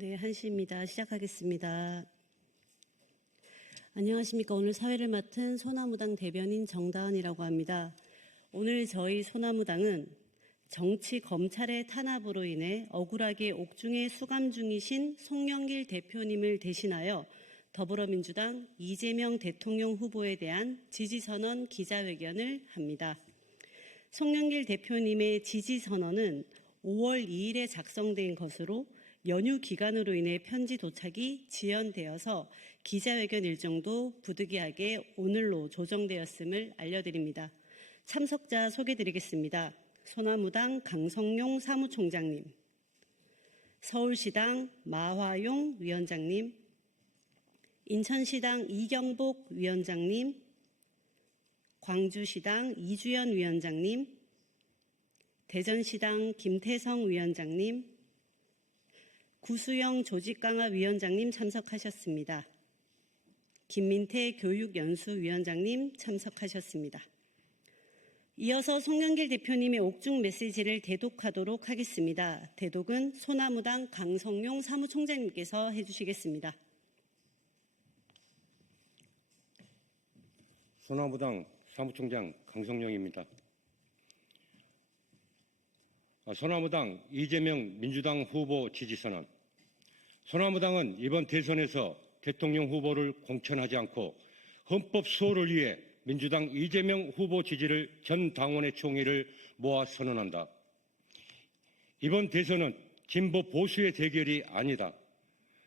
네, 한시입니다. 시작하겠습니다. 안녕하십니까. 오늘 사회를 맡은 소나무당 대변인 정다은이라고 합니다. 오늘 저희 소나무당은 정치 검찰의 탄압으로 인해 억울하게 옥중에 수감 중이신 송영길 대표님을 대신하여 더불어민주당 이재명 대통령 후보에 대한 지지선언 기자회견을 합니다. 송영길 대표님의 지지선언은 5월 2일에 작성된 것으로 연휴 기간으로 인해 편지 도착이 지연되어서 기자회견 일정도 부득이하게 오늘로 조정되었음을 알려드립니다. 참석자 소개드리겠습니다. 소나무당 강성용 사무총장님, 서울시당 마화용 위원장님, 인천시당 이경복 위원장님, 광주시당 이주연 위원장님, 대전시당 김태성 위원장님, 구수영 조직강화위원장님 참석하셨습니다. 김민태 교육연수위원장님 참석하셨습니다. 이어서 송영길 대표님의 옥중 메시지를 대독하도록 하겠습니다. 대독은 소나무당 강성용 사무총장님께서 해주시겠습니다. 소나무당 사무총장 강성용입니다. 소나무당 이재명 민주당 후보 지지선언. 소나무당은 이번 대선에서 대통령 후보를 공천하지 않고 헌법 수호를 위해 민주당 이재명 후보 지지를 전 당원의 총의를 모아 선언한다. 이번 대선은 진보 보수의 대결이 아니다.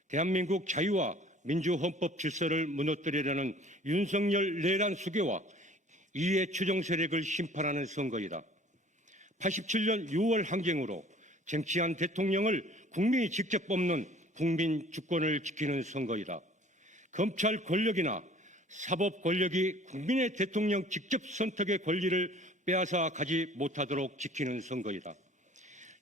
대한민국 자유와 민주헌법 질서를 무너뜨리려는 윤석열 내란 수괴와 이해 추종 세력을 심판하는 선거이다. 87년 6월 항쟁으로 쟁취한 대통령을 국민이 직접 뽑는 국민 주권을 지키는 선거이다. 검찰 권력이나 사법 권력이 국민의 대통령 직접 선택의 권리를 빼앗아 가지 못하도록 지키는 선거이다.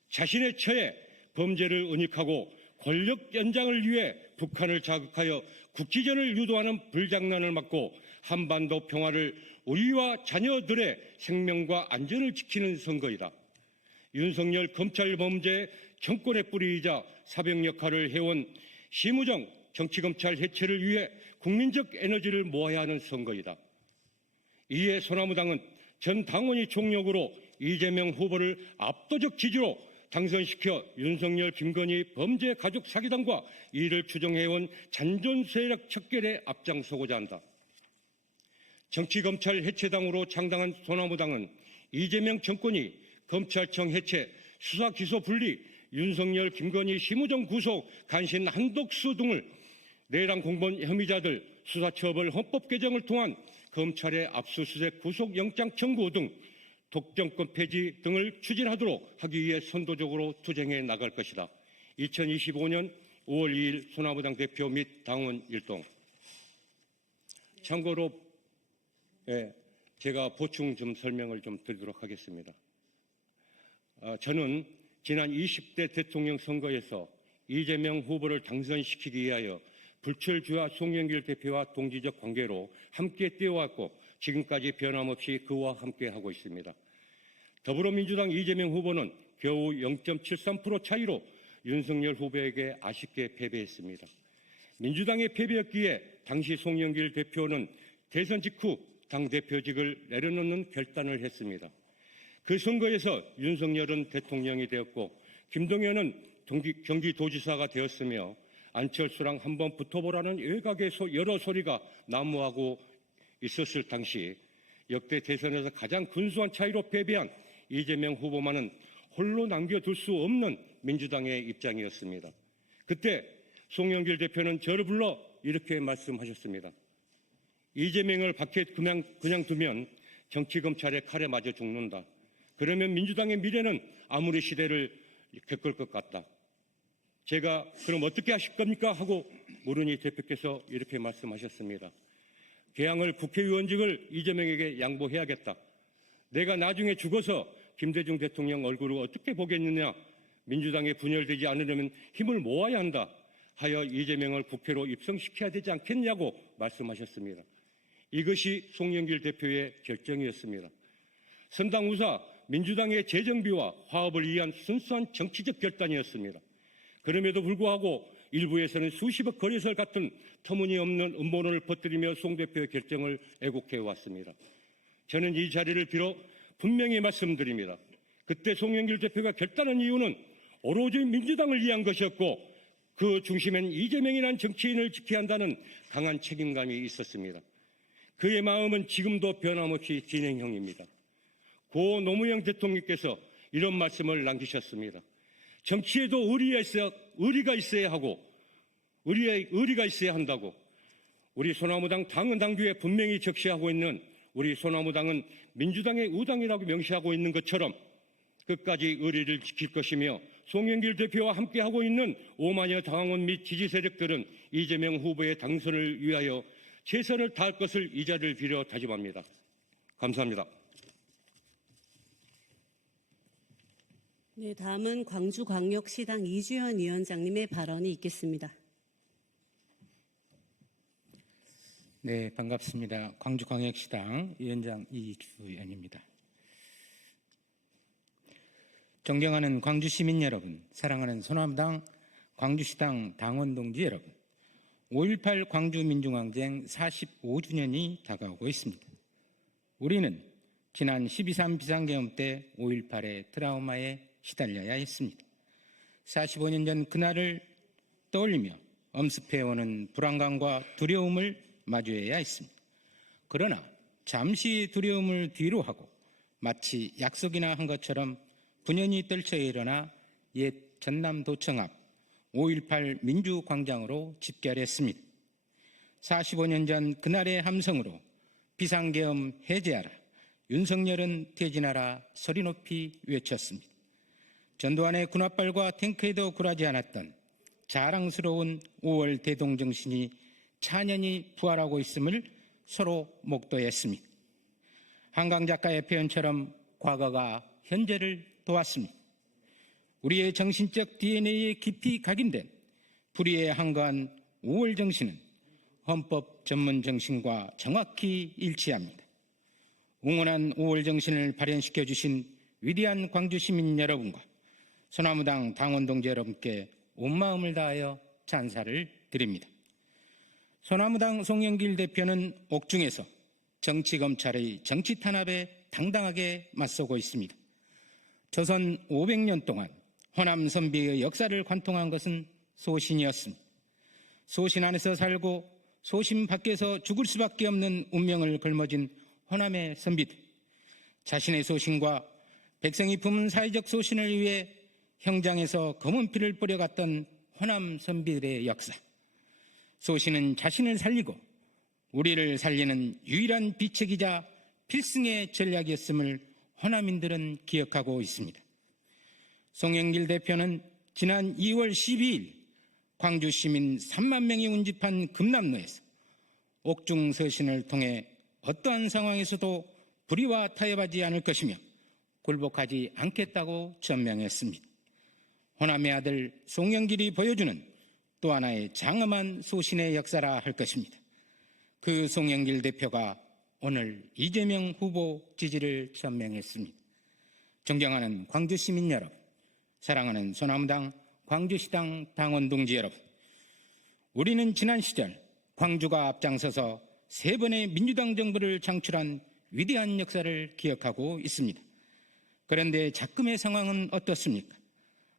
자신의 처에 범죄를 은닉하고 권력 연장을 위해 북한을 자극하여 국지전을 유도하는 불장난을 막고 한반도 평화를 우리와 자녀들의 생명과 안전을 지키는 선거이다. 윤석열 검찰 범죄 정권의 뿌리이자 사병 역할을 해온 심우정 정치검찰 해체를 위해 국민적 에너지를 모아야 하는 선거이다. 이에 소나무당은 전 당원이 총력으로 이재명 후보를 압도적 지지로 당선시켜 윤석열, 김건희 범죄 가족 사기단과 이를 추종해온 잔존 세력 척결에 앞장서고자 한다. 정치검찰 해체당으로 창당한 소나무당은 이재명 정권이 검찰청 해체, 수사 기소 분리, 윤석열, 김건희, 심우정 구속, 간신 한독수 등을 내란 공범 혐의자들 수사처벌 헌법 개정을 통한 검찰의 압수수색 구속영장 청구 등 독점권 폐지 등을 추진하도록 하기 위해 선도적으로 투쟁해 나갈 것이다. 2025년 5월 2일 소나무당 대표 및 당원 일동. 참고로 제가 보충 좀 설명을 좀 드리도록 하겠습니다. 저는 지난 20대 대통령 선거에서 이재명 후보를 당선시키기 위하여 불철주야 송영길 대표와 동지적 관계로 함께 뛰어왔고 지금까지 변함없이 그와 함께하고 있습니다. 더불어민주당 이재명 후보는 겨우 0.73% 차이로 윤석열 후보에게 아쉽게 패배했습니다. 민주당의 패배였기에 당시 송영길 대표는 대선 직후 당대표직을 내려놓는 결단을 했습니다. 그 선거에서 윤석열은 대통령이 되었고 김동연은 경기도지사가 되었으며 안철수랑 한번 붙어보라는 외곽의 여러 소리가 난무하고 있었을 당시 역대 대선에서 가장 근소한 차이로 패배한 이재명 후보만은 홀로 남겨둘 수 없는 민주당의 입장이었습니다. 그때 송영길 대표는 저를 불러 이렇게 말씀하셨습니다. 이재명을 밖에 그냥 두면 정치검찰의 칼에 맞아 죽는다. 그러면 민주당의 미래는 아무리 시대를 겪을 것 같다. 제가 그럼 어떻게 하실 겁니까? 하고 물으니 대표께서 이렇게 말씀하셨습니다. 개항을 국회의원직을 이재명에게 양보해야겠다. 내가 나중에 죽어서 김대중 대통령 얼굴을 어떻게 보겠느냐. 민주당에 분열되지 않으려면 힘을 모아야 한다. 하여 이재명을 국회로 입성시켜야 되지 않겠냐고 말씀하셨습니다. 이것이 송영길 대표의 결정이었습니다. 선당우사 민주당의 재정비와 화합을 위한 순수한 정치적 결단이었습니다. 그럼에도 불구하고 일부에서는 수십억 거래설 같은 터무니없는 음모론을 퍼뜨리며 송 대표의 결정을 애국해 왔습니다. 저는 이 자리를 빌어 분명히 말씀드립니다. 그때 송영길 대표가 결단한 이유는 오로지 민주당을 위한 것이었고 그 중심엔 이재명이라는 정치인을 지켜야 한다는 강한 책임감이 있었습니다. 그의 마음은 지금도 변함없이 진행형입니다. 고 노무현 대통령께서 이런 말씀을 남기셨습니다. 정치에도 의리가 있어야 하고 의리가 있어야 한다고. 우리 소나무당 당헌 당규에 분명히 적시하고 있는 우리 소나무당은 민주당의 우당이라고 명시하고 있는 것처럼 끝까지 의리를 지킬 것이며 송영길 대표와 함께하고 있는 5만여 당원 및 지지 세력들은 이재명 후보의 당선을 위하여 최선을 다할 것을 이 자리를 빌어 다짐합니다. 감사합니다. 네, 다음은 광주광역시당 이주연 위원장님의 발언이 있겠습니다. 네, 반갑습니다. 광주광역시당 위원장 이주연입니다. 존경하는 광주시민 여러분, 사랑하는 소나무당 광주시당 당원 동지 여러분, 5.18 광주민중항쟁 45주년이 다가오고 있습니다. 우리는 지난 12.3 비상계엄 때 5.18의 트라우마에 시달려야 했습니다. 45년 전 그날을 떠올리며 엄습해오는 불안감과 두려움을 마주해야 했습니다. 그러나 잠시 두려움을 뒤로 하고 마치 약속이나 한 것처럼 분연히 떨쳐 일어나 옛 전남도청 앞 5.18 민주광장으로 집결했습니다. 45년 전 그날의 함성으로 비상계엄 해제하라, 윤석열은 퇴진하라 소리 높이 외쳤습니다. 전두환의 군홧발과 탱크에도 굴하지 않았던 자랑스러운 5월 대동정신이 찬연히 부활하고 있음을 서로 목도했습니다. 한강 작가의 표현처럼 과거가 현재를 도왔습니다. 우리의 정신적 DNA에 깊이 각인된 불의에 한가한 5월 정신은 헌법 전문 정신과 정확히 일치합니다. 웅원한 5월 정신을 발현시켜 주신 위대한 광주 시민 여러분과 소나무당 당원 동지 여러분께 온 마음을 다하여 찬사를 드립니다. 소나무당 송영길 대표는 옥중에서 정치검찰의 정치 탄압에 당당하게 맞서고 있습니다. 조선 500년 동안 호남 선비의 역사를 관통한 것은 소신이었습니다. 소신 안에서 살고 소신 밖에서 죽을 수밖에 없는 운명을 걸머진 호남의 선비들, 자신의 소신과 백성이 품은 사회적 소신을 위해 형장에서 검은 피를 뿌려갔던 호남 선비들의 역사. 소신은 자신을 살리고 우리를 살리는 유일한 비책이자 필승의 전략이었음을 호남인들은 기억하고 있습니다. 송영길 대표는 지난 2월 12일 광주 시민 3만 명이 운집한 금남로에서 옥중 서신을 통해 어떠한 상황에서도 불의와 타협하지 않을 것이며 굴복하지 않겠다고 전명했습니다. 호남의 아들 송영길이 보여주는 또 하나의 장엄한 소신의 역사라 할 것입니다. 그 송영길 대표가 오늘 이재명 후보 지지를 전명했습니다. 존경하는 광주 시민 여러분, 사랑하는 소나무당 광주시당 당원 동지 여러분, 우리는 지난 시절 광주가 앞장서서 3번의 민주당 정부를 창출한 위대한 역사를 기억하고 있습니다. 그런데 작금의 상황은 어떻습니까?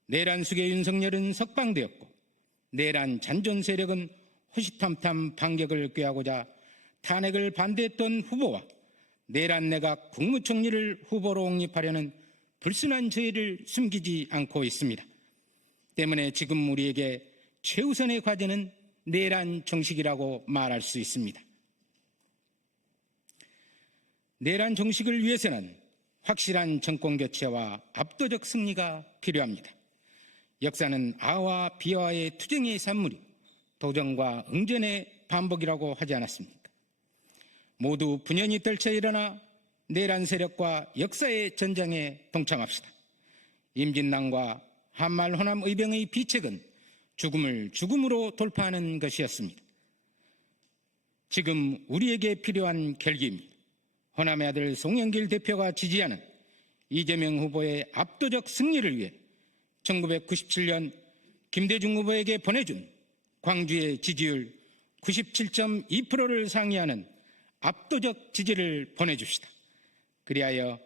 내란 숙의 윤석열은 석방되었고 내란 잔존 세력은 호시탐탐 반격을 꾀하고자 탄핵을 반대했던 후보와 내란 내각 국무총리를 후보로 옹립하려는 불순한 저희를 숨기지 않고 있습니다. 때문에 지금 우리에게 최우선의 과제는 내란 종식이라고 말할 수 있습니다. 내란 종식을 위해서는 확실한 정권 교체와 압도적 승리가 필요합니다. 역사는 아와 비와의 투쟁의 산물이 도전과 응전의 반복이라고 하지 않았습니까? 모두 분연히 떨쳐 일어나 내란 세력과 역사의 전장에 동참합시다. 임진낭과 한말 호남 의병의 비책은 죽음을 죽음으로 돌파하는 것이었습니다. 지금 우리에게 필요한 결기입니다. 호남의 아들 송영길 대표가 지지하는 이재명 후보의 압도적 승리를 위해 1997년 김대중 후보에게 보내준 광주의 지지율 97.2%를 상회하는 압도적 지지를 보내줍시다. 그리하여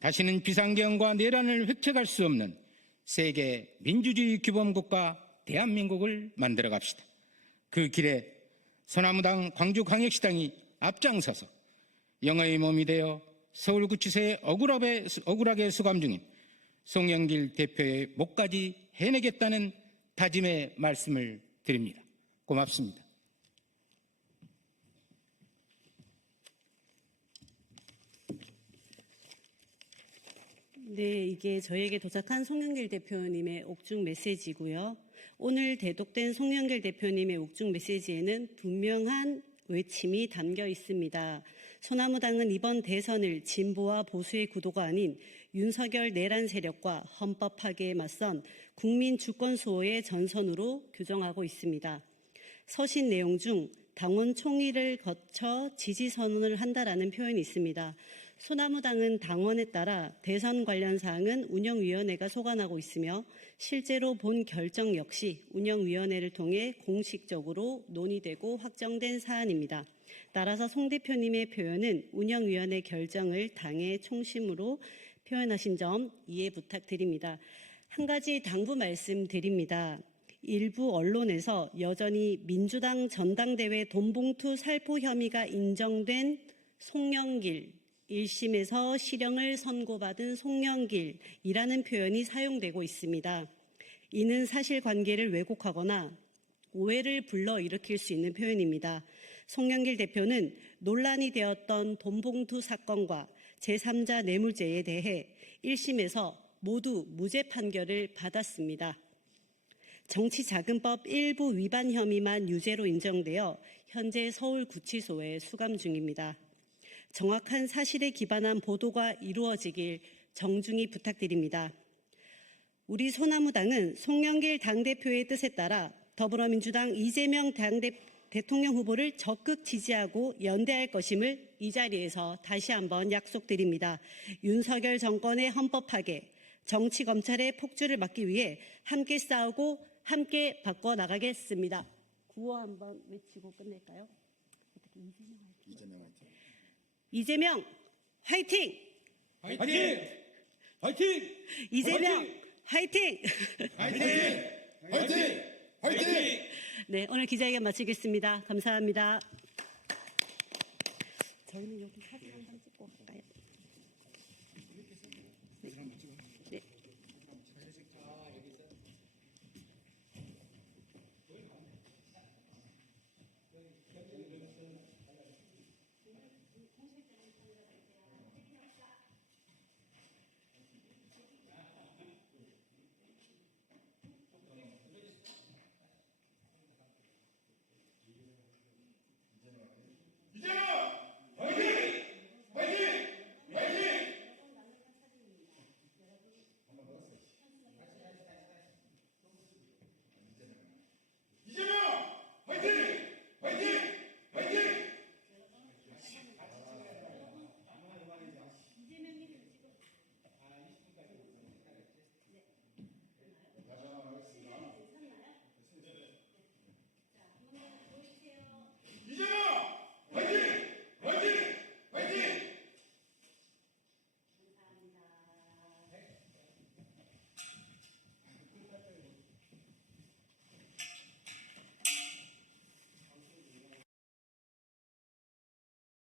다시는 비상경과 내란을 획책할 수 없는 세계 민주주의 규범국가 대한민국을 만들어 갑시다. 그 길에 소나무당 광주광역시당이 앞장서서 영어의 몸이 되어 서울구치소에 억울하게 수감 중인 송영길 대표의 목까지 해내겠다는 다짐의 말씀을 드립니다. 고맙습니다. 네, 이게 저에게 도착한 송영길 대표님의 옥중 메시지고요. 오늘 대독된 송영길 대표님의 옥중 메시지에는 분명한 외침이 담겨 있습니다. 소나무당은 이번 대선을 진보와 보수의 구도가 아닌 윤석열 내란 세력과 헌법 파괴에 맞선 국민 주권 수호의 전선으로 규정하고 있습니다. 서신 내용 중 당원 총의를 거쳐 지지 선언을 한다라는 표현이 있습니다. 소나무당은 당원에 따라 대선 관련 사항은 운영위원회가 소관하고 있으며 실제로 본 결정 역시 운영위원회를 통해 공식적으로 논의되고 확정된 사안입니다. 따라서 송 대표님의 표현은 운영위원회 결정을 당의 총심으로 표현하신 점 이해 부탁드립니다. 한 가지 당부 말씀드립니다. 일부 언론에서 여전히 민주당 전당대회 돈봉투 살포 혐의가 인정된 송영길, 1심에서 실형을 선고받은 송영길이라는 표현이 사용되고 있습니다. 이는 사실관계를 왜곡하거나 오해를 불러일으킬 수 있는 표현입니다. 송영길 대표는 논란이 되었던 돈봉투 사건과 제3자 뇌물죄에 대해 1심에서 모두 무죄 판결을 받았습니다. 정치자금법 일부 위반 혐의만 유죄로 인정되어 현재 서울구치소에 수감 중입니다. 정확한 사실에 기반한 보도가 이루어지길 정중히 부탁드립니다. 우리 소나무당은 송영길 당대표의 뜻에 따라 더불어민주당 이재명 대통령 후보를 적극 지지하고 연대할 것임을 이 자리에서 다시 한번 약속드립니다. 윤석열 정권의 헌법 파괴, 정치 검찰의 폭주를 막기 위해 함께 싸우고 함께 바꿔나가겠습니다. 구호 한번 외치고 끝낼까요? 이재명 화이팅! 화이팅! 화이팅! 이재명 화이팅! 화이팅! 화이팅! 화이팅! 네, 오늘 기자회견 마치겠습니다. 감사합니다. 저희는 여기 사진 한 장 찍고 갈까요?